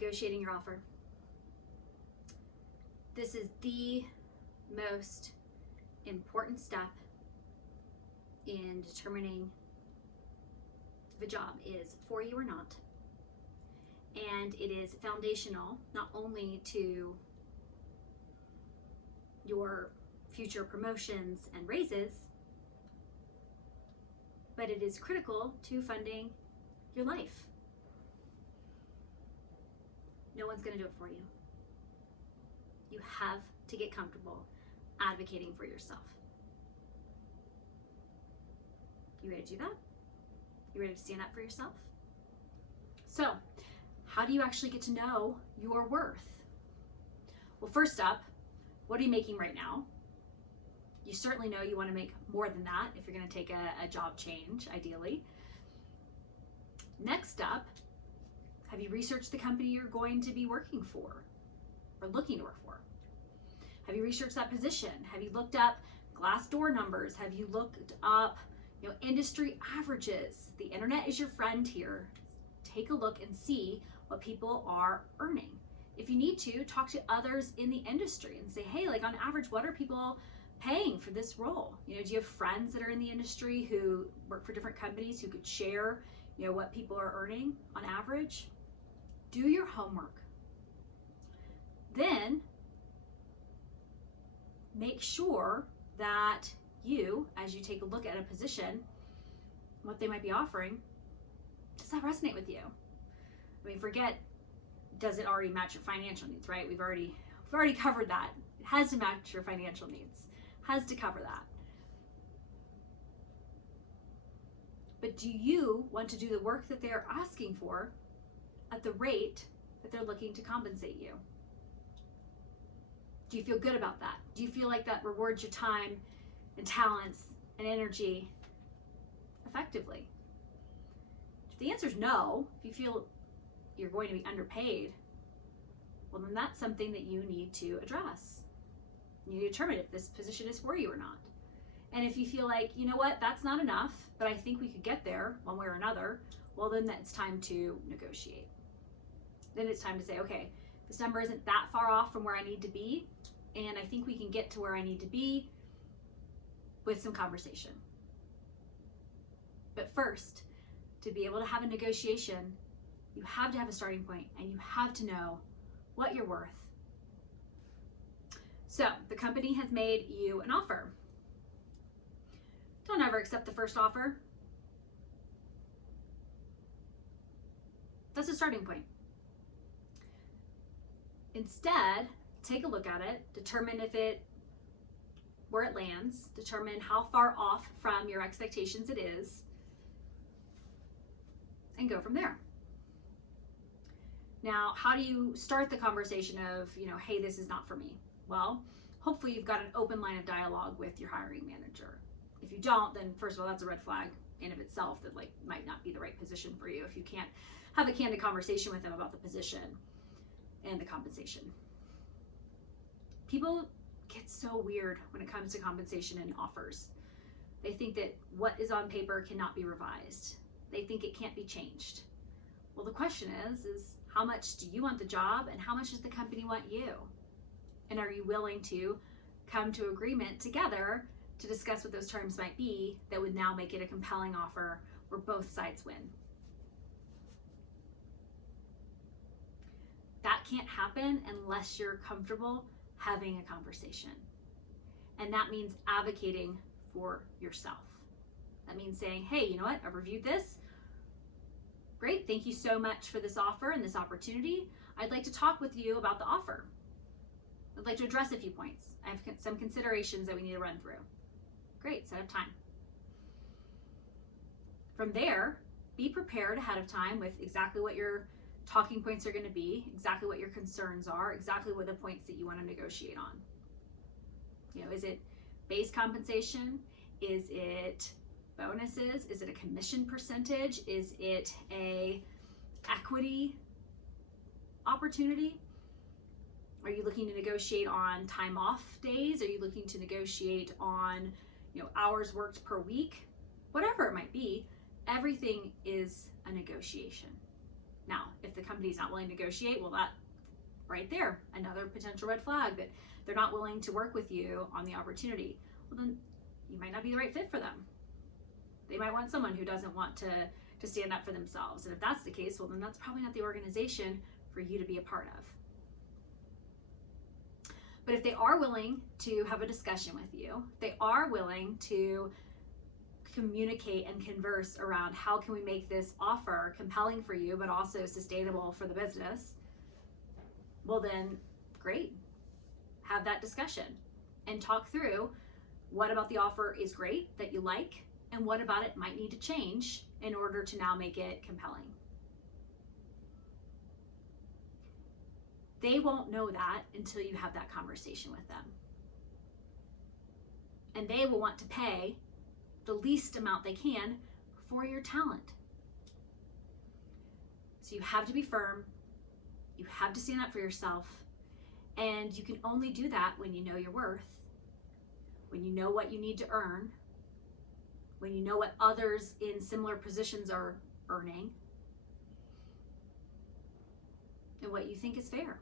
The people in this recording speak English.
negotiating your offer. This is the most important step in determining if a job is for you or not. And it is foundational not only to your future promotions and raises, but it is critical to funding your life. No one's going to do it for you. You have to get comfortable advocating for yourself. You ready to do that? You ready to stand up for yourself? So, how do you actually get to know your worth? Well, first up, what are you making right now? You certainly know you want to make more than that if you're going to take a job change, ideally. Next up, have you researched the company you're going to be working for or looking to work for? Have you researched that position? Have you looked up Glassdoor numbers? Have you looked up, industry averages? The internet is your friend here. Take a look and see what people are earning. If you need to, talk to others in the industry and say, hey, on average, what are people paying for this role? Do you have friends that are in the industry who work for different companies who could share, what people are earning on average? Do your homework. Then make sure that you, as you take a look at a position, what they might be offering, does that resonate with you? Forget, does it already match your financial needs, right? We've already covered that. It has to match your financial needs. Has to cover that. But do you want to do the work that they're asking for at the rate that they're looking to compensate you? Do you feel good about that? Do you feel like that rewards your time and talents and energy effectively? If the answer is no, if you feel you're going to be underpaid, well, then that's something that you need to address. You need to determine if this position is for you or not. And if you feel like, that's not enough, but I think we could get there one way or another, well, then it's time to negotiate. Then it's time to say, okay, this number isn't that far off from where I need to be, and I think we can get to where I need to be with some conversation. But first, to be able to have a negotiation, you have to have a starting point, and you have to know what you're worth. So, the company has made you an offer. Don't ever accept the first offer. That's a starting point. Instead, take a look at it, determine where it lands, determine how far off from your expectations it is, and go from there. Now, how do you start the conversation of, hey, this is not for me? Well, hopefully you've got an open line of dialogue with your hiring manager. If you don't, then first of all, that's a red flag in of itself that might not be the right position for you if you can't have a candid conversation with them about the position and the compensation. People get so weird when it comes to compensation and offers. They think that what is on paper cannot be revised. They think it can't be changed. Well, the question is how much do you want the job and how much does the company want you? And are you willing to come to agreement together to discuss what those terms might be that would now make it a compelling offer where both sides win? That can't happen unless you're comfortable having a conversation. And that means advocating for yourself. That means saying, hey, you know what? I've reviewed this. Great, thank you so much for this offer and this opportunity. I'd like to talk with you about the offer. I'd like to address a few points. I have some considerations that we need to run through. Great, set up time. From there, be prepared ahead of time with exactly what your talking points are going to be, exactly what your concerns are, exactly what the points that you want to negotiate on. Is it base compensation? Is it bonuses? Is it a commission percentage? Is it a equity opportunity? Are you looking to negotiate on time off days? Are you looking to negotiate on, hours worked per week? Whatever it might be, everything is a negotiation. Now, if the company's not willing to negotiate, well, that right there, another potential red flag that they're not willing to work with you on the opportunity. Well, then you might not be the right fit for them. They might want someone who doesn't want to stand up for themselves. And if that's the case, well, then that's probably not the organization for you to be a part of. But if they are willing to have a discussion with you, they are willing to communicate and converse around how can we make this offer compelling for you, but also sustainable for the business, well then, great. Have that discussion and talk through what about the offer is great that you like, and what about it might need to change in order to now make it compelling. They won't know that until you have that conversation with them. And they will want to pay the least amount they can for your talent. So you have to be firm. You have to stand up for yourself. And you can only do that when you know your worth, when you know what you need to earn, when you know what others in similar positions are earning, and what you think is fair.